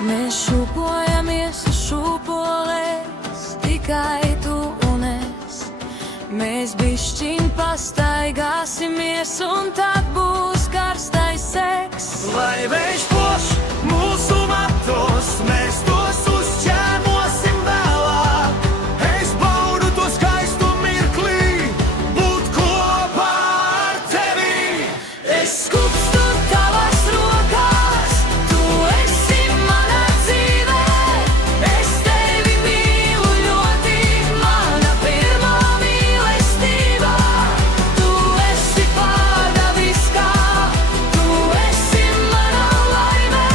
Mēs šūpojamies uz šūpolēs, tikai tu un es. Mēs bišķiņ pastaigāsimies un tad būs karstais seks. Lai vējš poš mūsu matos, mēs tos uzķēmosim vēlāk. Es baudu to skaistu mirklī, būt kopā ar tevi. Es skubstu tavas rokās, tu esi mana dzīve. Es tevi mīlu ļoti, mana pirmā mīlestība. Tu esi pārdabiskā, tu esi mana laime.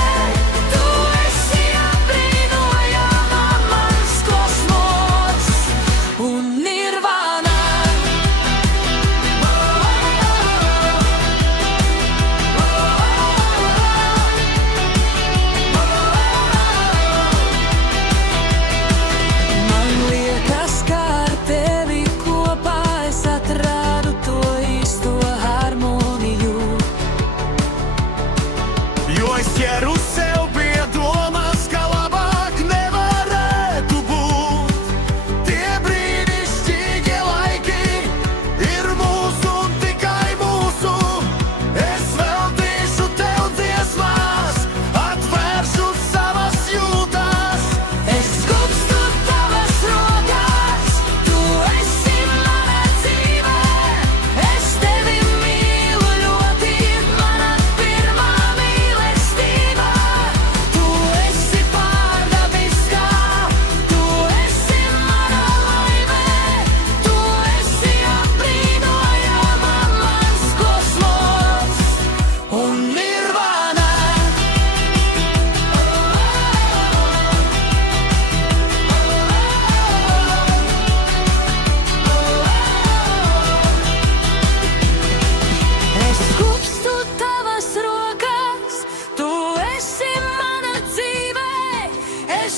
Tu esi apbrīnojama, mans kosmos un nirvāna. Man liekas, ka ar tevi kopā es atrādu to īsto harmoniju. Jo es ķeru sev pie domas, ka labāk nevarētu būt. Tie brīnišķīgie laiki ir mūsu un tikai mūsu. Es veltīšu tev dziesmās, atvēršu savas jūtas. Es skubstu tavas rokās, tu esi mana dzīve. Es tevi mīlu ļoti, mana pirmā mīlestība. Tu esi pārdabiskā, tu esi mana laime. Tu esi apbrīnojama, mans kosmos un nirvāna. Es skubstu tavas rokas, tu esi mana dzīve. Es